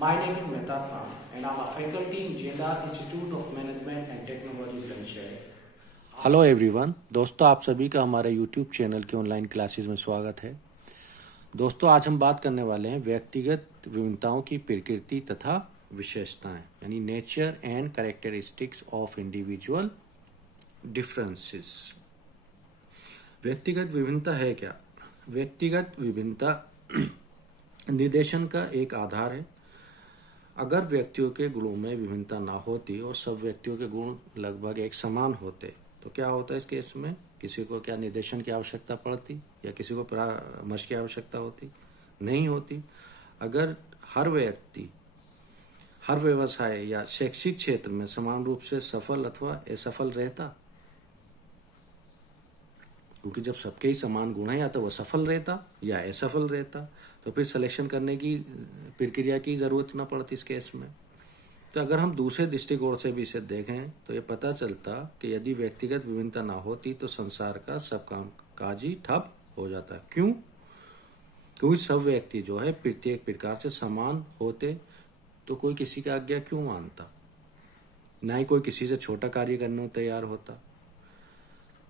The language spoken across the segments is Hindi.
My name is Mehtab Khan and I'm a faculty in JLR Institute of Management and Technology, Bulandshahr. Hello everyone, दोस्तों आप सभी का हमारे यूट्यूब चैनल के ऑनलाइन क्लासेस में स्वागत है। दोस्तों आज हम बात करने वाले हैं व्यक्तिगत विभिन्नताओं की प्रकृति तथा विशेषताएं, यानी nature and characteristics of individual differences. व्यक्तिगत विभिन्नता है क्या? व्यक्तिगत विभिन्नता निर्देशन का एक आधार है। अगर व्यक्तियों के गुणों में विभिन्नता ना होती और सब व्यक्तियों के गुण लगभग एक समान होते तो क्या होता है इस केस में? किसी को क्या निर्देशन की आवश्यकता पड़ती या किसी को परामर्श की आवश्यकता होती? नहीं होती। अगर हर व्यक्ति हर व्यवसाय या शैक्षिक क्षेत्र में समान रूप से सफल अथवा असफल रहता, क्योंकि जब सबके ही समान गुण है या तो वह सफल रहता या असफल रहता, तो फिर सिलेक्शन करने की प्रक्रिया की जरूरत न पड़ती इस केस में। तो अगर हम दूसरे दृष्टिकोण से भी इसे देखें तो ये पता चलता कि यदि व्यक्तिगत विभिन्नता ना होती तो संसार का सब कामकाज ही ठप हो जाता। क्यों? क्योंकि सब व्यक्ति जो है प्रत्येक प्रकार से समान होते तो कोई किसी की आज्ञा क्यों मानता? ना ही कोई किसी से छोटा कार्य करने को तैयार होता।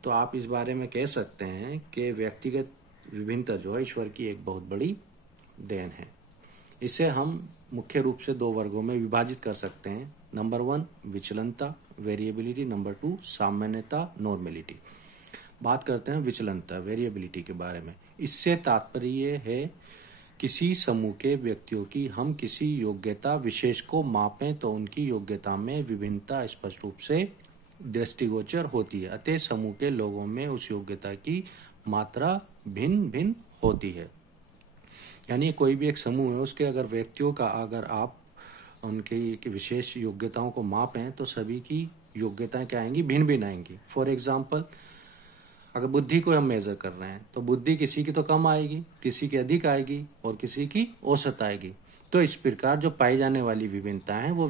तो आप इस बारे में कह सकते हैं कि व्यक्तिगत विभिन्नता जो है ईश्वर की एक बहुत बड़ी देन है। इसे हम मुख्य रूप से दो वर्गों में विभाजित कर सकते हैं। नंबर 1 विचलनता वेरिएबिलिटी, नंबर 2 सामान्यता नॉर्मेलिटी। बात करते हैं विचलनता वेरिएबिलिटी के बारे में। इससे तात्पर्य है किसी समूह के व्यक्तियों की हम किसी योग्यता विशेष को मापें तो उनकी योग्यता में विभिन्नता स्पष्ट रूप से दृष्टिगोचर होती है। अतः समूह के लोगों में उस योग्यता की मात्रा भिन्न भिन्न होती है। यानी कोई भी एक समूह है, उसके अगर व्यक्तियों का अगर आप उनकी विशेष योग्यताओं को मापें तो सभी की योग्यताएं क्या आएंगी? भिन्न भिन्न आएंगी। फॉर एग्जाम्पल, अगर बुद्धि को हम मेजर कर रहे हैं तो बुद्धि किसी की तो कम आएगी, किसी की अधिक आएगी और किसी की औसत आएगी। तो इस प्रकार जो पाई जाने वाली विभिन्नताएं हैं वो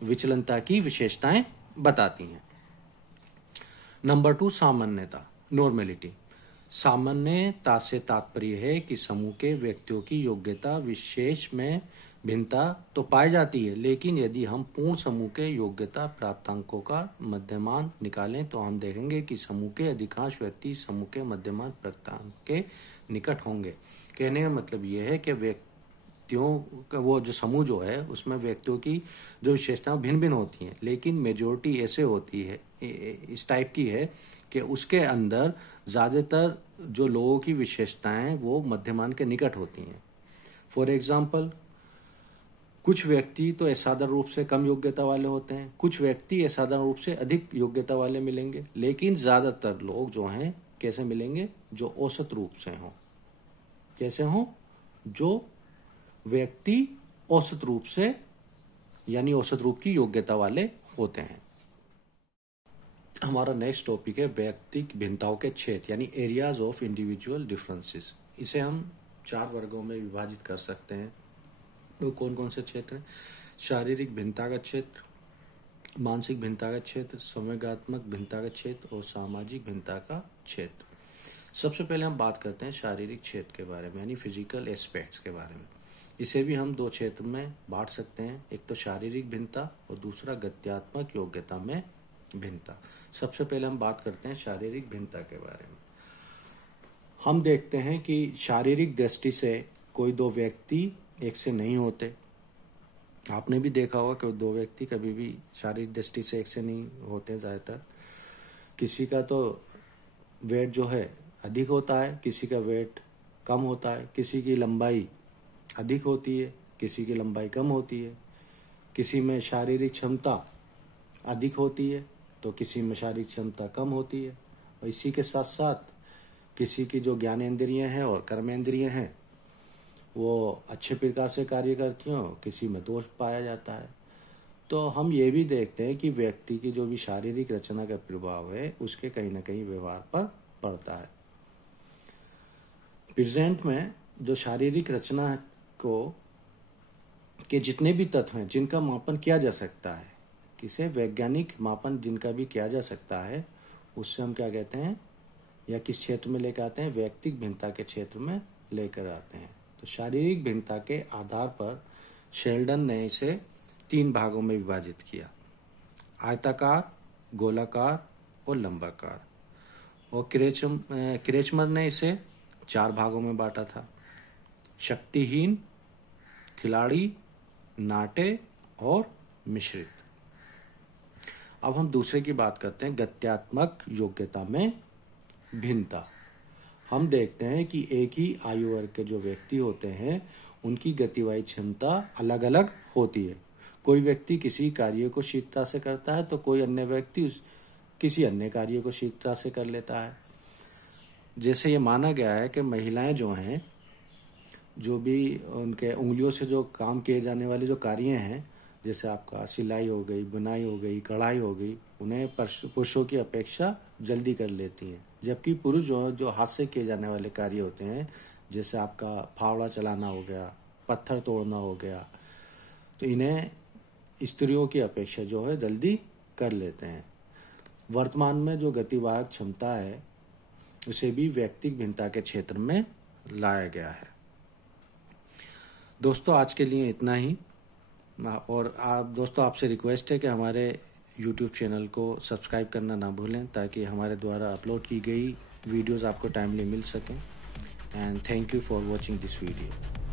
विचलनता की विशेषताएं बताती हैं। नंबर 2 सामान्यता नॉर्मेलिटी। सामान्यता से तात्पर्य है कि समूह के व्यक्तियों की योग्यता विशेष में भिन्नता तो पाई जाती है, लेकिन यदि हम पूर्ण समूह के योग्यता प्राप्तांकों का मध्यमान निकालें तो हम देखेंगे कि समूह के अधिकांश व्यक्ति समूह के मध्यमान प्राप्तांक के निकट होंगे। कहने का मतलब यह है कि व्यक्तियों का वो जो समूह जो है उसमें व्यक्तियों की जो विशेषताएं भिन्न भिन्न होती हैं, लेकिन मेजोरिटी ऐसे होती है, इस टाइप की है कि उसके अंदर ज्यादातर जो लोगों की विशेषताएं वो मध्यमान के निकट होती हैं। फॉर एग्जाम्पल, कुछ व्यक्ति तो असाधारण रूप से कम योग्यता वाले होते हैं, कुछ व्यक्ति असाधारण रूप से अधिक योग्यता वाले मिलेंगे, लेकिन ज्यादातर लोग जो हैं कैसे मिलेंगे? जो औसत रूप से हों। कैसे हों? जो व्यक्ति औसत रूप से यानी औसत रूप की योग्यता वाले होते हैं। हमारा नेक्स्ट टॉपिक है व्यक्तिगत भिन्नताओं के क्षेत्र, यानी एरियाज ऑफ इंडिविजुअल डिफरेंसेस। इसे हम 4 वर्गों में विभाजित कर सकते हैं। तो कौन कौन से क्षेत्र हैं? शारीरिक भिन्नता का क्षेत्र, मानसिक भिन्नता का क्षेत्र, संवेगात्मक भिन्नता का क्षेत्र और सामाजिक भिन्नता का क्षेत्र। सबसे पहले हम बात करते हैं शारीरिक क्षेत्र के बारे में, यानी फिजिकल एस्पेक्ट्स के बारे में। इसे भी हम 2 क्षेत्र में बांट सकते हैं, एक तो शारीरिक भिन्नता और दूसरा गत्यात्मक योग्यता में भिन्नता। सबसे पहले हम बात करते हैं शारीरिक भिन्नता के बारे में। हम देखते हैं कि शारीरिक दृष्टि से कोई 2 व्यक्ति एक से नहीं होते। आपने भी देखा होगा कि 2 व्यक्ति कभी भी शारीरिक दृष्टि से एक से नहीं होते। ज्यादातर किसी का तो वेट जो है अधिक होता है, किसी का वेट कम होता है, किसी की लंबाई अधिक होती है, किसी की लंबाई कम होती है, किसी में शारीरिक क्षमता अधिक होती है तो किसी में शारीरिक क्षमता कम होती है। और इसी के साथ साथ किसी की जो ज्ञानेंद्रियां हैं और कर्मेंद्रियां हैं वो अच्छे प्रकार से कार्य करती हैं, किसी में दोष पाया जाता है। तो हम ये भी देखते हैं कि व्यक्ति की जो भी शारीरिक रचना का प्रभाव है उसके कहीं ना कहीं व्यवहार पर पड़ता है। प्रेजेंट में जो शारीरिक रचना को के जितने भी तत्व हैं जिनका मापन किया जा सकता है, किसे वैज्ञानिक मापन जिनका भी किया जा सकता है, उससे हम क्या कहते हैं या किस क्षेत्र में लेकर आते हैं? व्यक्तिगत भिन्नता के क्षेत्र में लेकर आते हैं। तो शारीरिक भिन्नता के आधार पर शेल्डन ने इसे 3 भागों में विभाजित किया, आयताकार, गोलाकार और लंबाकार। और क्रेचमर ने इसे 4 भागों में बांटा था, शक्तिहीन, खिलाड़ी, नाटे और मिश्रित। अब हम दूसरे की बात करते हैं, गत्यात्मक योग्यता में भिन्नता। हम देखते हैं कि एक ही आयु वर्ग के जो व्यक्ति होते हैं उनकी गतिवाही क्षमता अलग अलग होती है। कोई व्यक्ति किसी कार्य को शीघ्रता से करता है तो कोई अन्य व्यक्ति किसी अन्य कार्य को शीघ्रता से कर लेता है। जैसे ये माना गया है कि महिलाएं जो हैं, जो भी उनके उंगलियों से जो काम किए जाने वाले जो कार्य हैं, जैसे आपका सिलाई हो गई, बुनाई हो गई, कढ़ाई हो गई, उन्हें पुरुषों की अपेक्षा जल्दी कर लेती हैं। जबकि पुरुष जो हाथ से किए जाने वाले कार्य होते हैं, जैसे आपका फावड़ा चलाना हो गया, पत्थर तोड़ना हो गया, तो इन्हें स्त्रियों की अपेक्षा जो है जल्दी कर लेते हैं। वर्तमान में जो गतिवाहक क्षमता है उसे भी व्यक्तिगत भिन्नता के क्षेत्र में लाया गया है। दोस्तों आज के लिए इतना ही। और दोस्तों आपसे रिक्वेस्ट है कि हमारे YouTube चैनल को सब्सक्राइब करना ना भूलें, ताकि हमारे द्वारा अपलोड की गई वीडियोस आपको टाइमली मिल सकें। And thank you for watching this video.